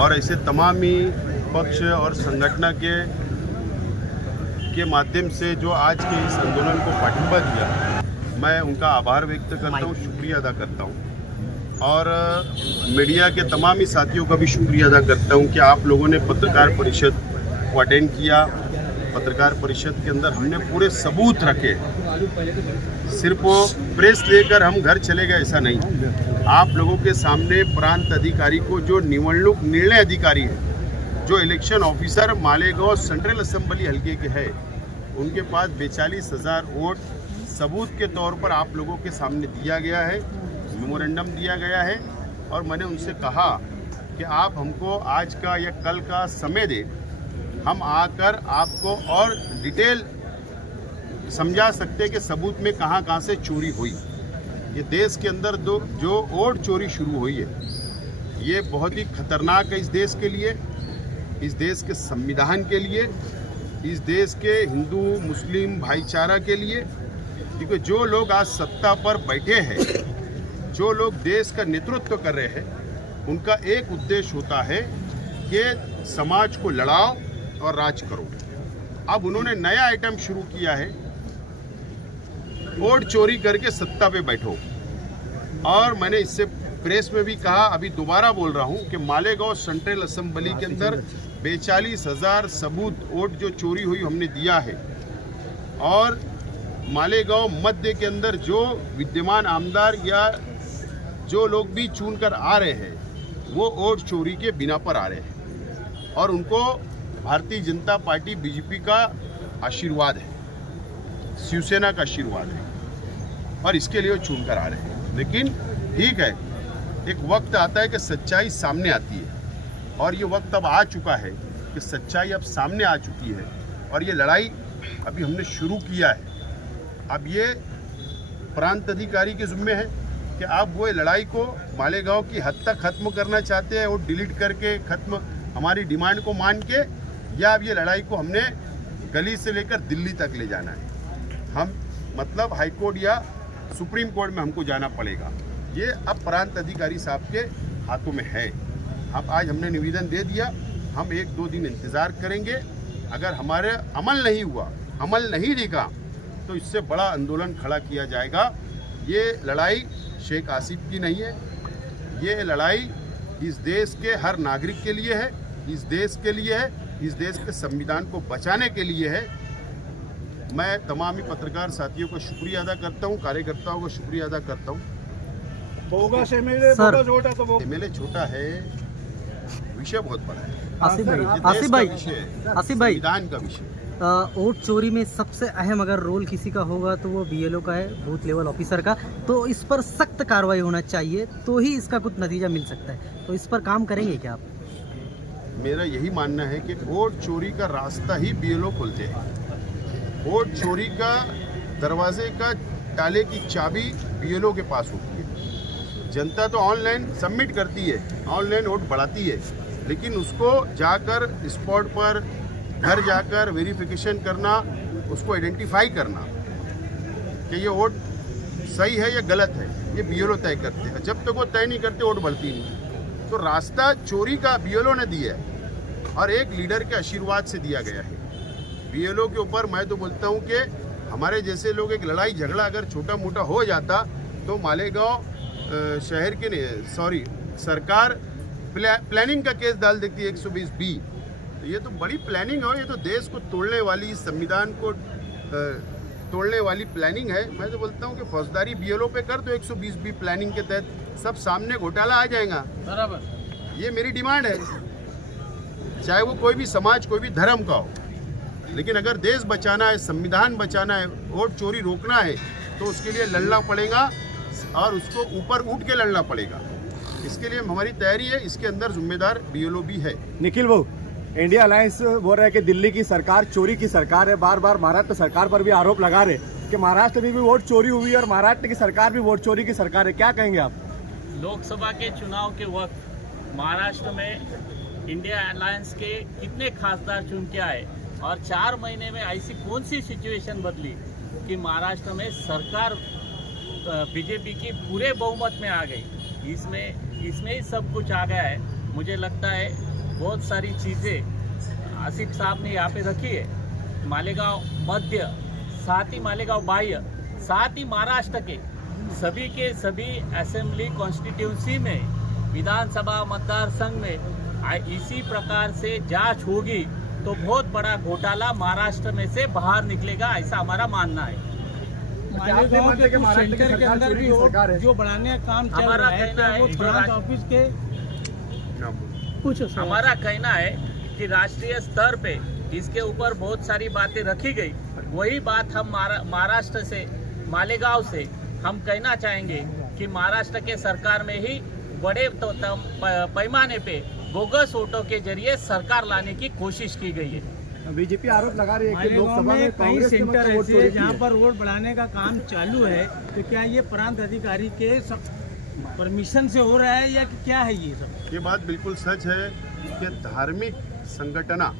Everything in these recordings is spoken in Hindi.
और ऐसे तमाम ही पक्ष और संगठन के माध्यम से जो आज के इस आंदोलन को पाठिंबा दिया, मैं उनका आभार व्यक्त करता हूँ, शुक्रिया अदा करता हूँ। और मीडिया के तमाम ही साथियों का भी शुक्रिया अदा करता हूँ कि आप लोगों ने पत्रकार परिषद को अटेंड किया। पत्रकार परिषद के अंदर हमने पूरे सबूत रखे, सिर्फ वो प्रेस लेकर हम घर चले गए ऐसा नहीं। आप लोगों के सामने प्रांत अधिकारी को, जो निवडणूक निर्णय अधिकारी है, जो election officer Malegaon central assembly हल्के के हैं, उनके पास 42,000 वोट सबूत के तौर पर आप लोगों के सामने दिया गया है, मेमोरेंडम दिया गया है। और मैंने उनसे कहा कि आप हमको आज का या कल का समय दें, हम आकर आपको और डिटेल समझा सकते हैं कि सबूत में कहां कहां से चोरी हुई। ये देश के अंदर जो वोट चोरी शुरू हुई है, ये बहुत ही खतरनाक है इस देश के लिए, इस देश के संविधान के लिए, इस देश के हिंदू मुस्लिम भाईचारा के लिए। क्योंकि जो लोग आज सत्ता पर बैठे हैं, जो लोग देश का नेतृत्व कर रहे हैं, उनका एक उद्देश्य होता है कि समाज को लड़ाओ और राज करो। अब उन्होंने नया आइटम शुरू किया है, वोट चोरी करके सत्ता पे बैठो। और मैंने इससे प्रेस में भी कहा, अभी दोबारा बोल रहा हूं कि मालेगांव सेंट्रल असेंबली के अंदर 42,000 सबूत वोट जो चोरी हुई हमने दिया है। और मालेगांव मध्य के अंदर जो विद्यमान आमदार या जो लोग भी चुनकर आ रहे हैं, वो वोट चोरी के बिना पर आ रहे हैं और उनको भारतीय जनता पार्टी बीजेपी का आशीर्वाद है, शिवसेना का आशीर्वाद है और इसके लिए वो चुनकर आ रहे हैं। लेकिन ठीक है, एक वक्त आता है कि सच्चाई सामने आती है और ये वक्त अब आ चुका है कि सच्चाई अब सामने आ चुकी है और ये लड़ाई अभी हमने शुरू किया है। अब ये प्रांत अधिकारी के जिम्मे है कि आप वो लड़ाई को मालेगांव की हद तक खत्म करना चाहते हैं, वो डिलीट करके खत्म हमारी डिमांड को मान के, या अब ये लड़ाई को हमने गली से लेकर दिल्ली तक ले जाना है। हम मतलब हाई कोर्ट या सुप्रीम कोर्ट में हमको जाना पड़ेगा। ये अब प्रांत अधिकारी साहब के हाथों में है। अब आज हमने निवेदन दे दिया, हम 1-2 दिन इंतज़ार करेंगे। अगर हमारे अमल नहीं हुआ, अमल नहीं दिखा, तो इससे बड़ा आंदोलन खड़ा किया जाएगा। ये लड़ाई शेख आसिफ की नहीं है, ये लड़ाई इस देश के हर नागरिक के लिए है, इस देश के लिए है, इस देश के संविधान को बचाने के लिए है। मैं तमाम ही पत्रकार साथियों का शुक्रिया अदा करता हूँ, कार्यकर्ताओं का शुक्रिया अदा करता हूँ। एमएलए छोटा है, विषय बहुत बड़ा है। आसिफ भाई, संविधान का विषय। वोट चोरी में सबसे अहम अगर रोल किसी का होगा तो वो बीएलओ का है, बूथ लेवल ऑफिसर का। तो इस पर सख्त कार्रवाई होना चाहिए, तो ही इसका कुछ नतीजा मिल सकता है। तो इस पर काम करेंगे क्या आप? मेरा यही मानना है कि वोट चोरी का रास्ता ही बीएलओ खोलते हैं। वोट चोरी का दरवाजे का ताले की चाबी बीएलओ के पास होती है। जनता तो ऑनलाइन सबमिट करती है, ऑनलाइन वोट बढ़ाती है, लेकिन उसको जाकर स्पॉट पर घर जाकर वेरिफिकेशन करना, उसको आइडेंटिफाई करना कि ये वोट सही है या गलत है, ये बीएलओ तय करते हैं। जब तक वो तय नहीं करते, वोट बढ़ती नहीं। तो रास्ता चोरी का बीएलओ ने दिया है और एक लीडर के आशीर्वाद से दिया गया है। बीएलओ के ऊपर मैं तो बोलता हूँ कि हमारे जैसे लोग, एक लड़ाई झगड़ा अगर छोटा मोटा हो जाता तो मालेगांव शहर के सरकार प्लानिंग का केस डाल देती है 120B। तो ये तो बड़ी प्लानिंग है, ये तो देश को तोड़ने वाली, संविधान को तोड़ने वाली प्लानिंग है। मैं तो बोलता हूँ कि फौजदारी बीएलओ पे कर दो 120B प्लानिंग के तहत, सब सामने घोटाला आ जाएगा। बराबर, ये मेरी डिमांड है, चाहे वो कोई भी समाज, कोई भी धर्म का हो। लेकिन अगर देश बचाना है, संविधान बचाना है, वोट चोरी रोकना है, तो उसके लिए लड़ना पड़ेगा और उसको ऊपर उठ के लड़ना पड़ेगा। इसके लिए हमारी तैयारी है, इसके अंदर जिम्मेदार बीएलओ भी है। निखिल भाऊ, इंडिया अलायंस बोल रहा है कि दिल्ली की सरकार चोरी की सरकार है। बार बार महाराष्ट्र सरकार पर भी आरोप लगा रहे कि महाराष्ट्र में भी वोट चोरी हुई है और महाराष्ट्र की सरकार भी वोट चोरी की सरकार है। क्या कहेंगे आप? लोकसभा के चुनाव के वक्त महाराष्ट्र में इंडिया अलायंस के कितने खासदार चुन के आए और 4 महीने में ऐसी कौन सी सिचुएशन बदली कि महाराष्ट्र में सरकार बीजेपी की पूरे बहुमत में आ गई। इसमें ही सब कुछ आ गया है। मुझे लगता है बहुत सारी चीज़ें आसिफ साहब ने यहाँ पे रखी है। मालेगांव मध्य, साथ ही मालेगांव बाह्य, साथ ही महाराष्ट्र के सभी असेंबली कॉन्स्टिट्यूंसी में, विधानसभा मतदार संघ में इसी प्रकार से जांच होगी तो बहुत बड़ा घोटाला महाराष्ट्र में से बाहर निकलेगा, ऐसा हमारा मानना है। मालेगांव के कुछ सेंटर के अंदर भी वोट जो बढ़ाने का काम चल रहा है, क्या वो ब्रांच ऑफिस के कुछ हमारा कहना है कि राष्ट्रीय स्तर पे इसके ऊपर बहुत सारी बातें रखी गई। वही बात हम महाराष्ट्र से, मालेगांव से हम कहना चाहेंगे कि महाराष्ट्र के सरकार में ही बड़े पैमाने पे बोगस वोटों के जरिए सरकार लाने की कोशिश की गई है। बीजेपी आरोप लगा रही है कि मालेगांव लोकसभा में में कई कांग्रेस सेंटर वोट ऐसे चोरी हैं की जहां है। पर वोट बढ़ाने का काम चालू है, तो क्या ये प्रांत अधिकारी के परमिशन से हो रहा है या क्या है ये सब? ये बात बिल्कुल सच है कि धार्मिक संगठना,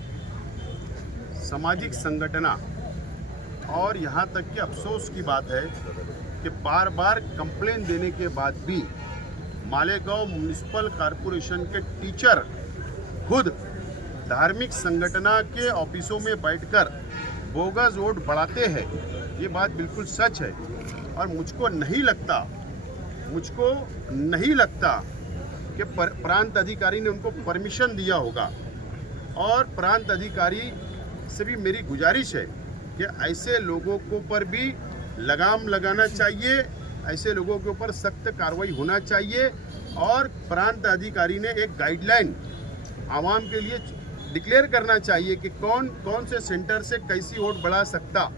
सामाजिक संगठना, और यहाँ तक कि अफसोस की बात है कि बार बार कंप्लेन देने के बाद भी मालेगांव म्युनिसिपल कॉरपोरेशन के टीचर खुद धार्मिक संगठना के ऑफिसों में बैठकर बोगस वोट बढ़ाते हैं। ये बात बिल्कुल सच है और मुझको नहीं लगता कि प्रांत अधिकारी ने उनको परमिशन दिया होगा। और प्रांत अधिकारी से भी मेरी गुजारिश है कि ऐसे लोगों को पर भी लगाम लगाना चाहिए, ऐसे लोगों के ऊपर सख्त कार्रवाई होना चाहिए। और प्रांत अधिकारी ने एक गाइडलाइन आवाम के लिए डिक्लेयर करना चाहिए कि कौन कौन से सेंटर से कैसी वोट बढ़ा सकता।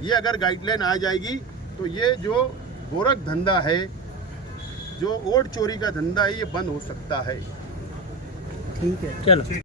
ये अगर गाइडलाइन आ जाएगी तो ये जो गोरख धंधा है, जो वोट चोरी का धंधा है, ये बंद हो सकता है। ठीक है, चलो।